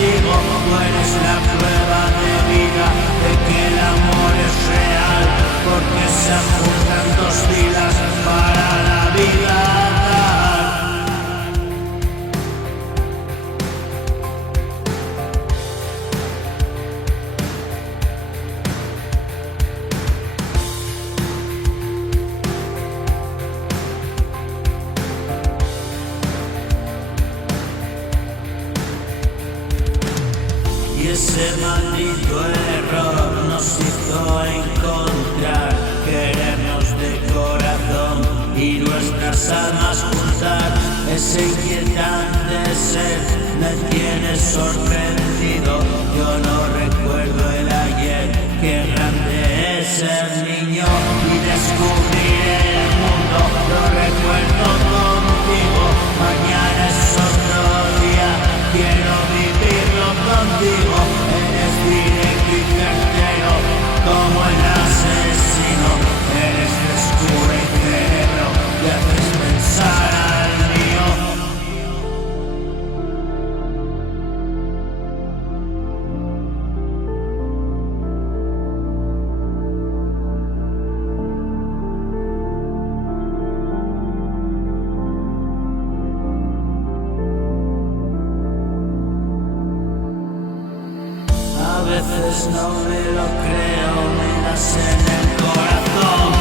contigo. Tú eres la prueba de vida de que el amor es real, porque se ajustan dos filas para la vida dar. Y ese maldito error nos hizo encontrar, querernos de corazón y nuestras almas juntar. Ese inquietante ser me tiene sorprendido. Yo no recuerdo el ayer, qué grande es ser niño y descubrir el mundo. Lo recuerdo contigo, mañana es otro día, quiero vivirlo contigo. Eres directo y certero como el asesino, eres frescura y cerebro, y haces pensar al mío. A veces no me lo creo, me das en el corazón.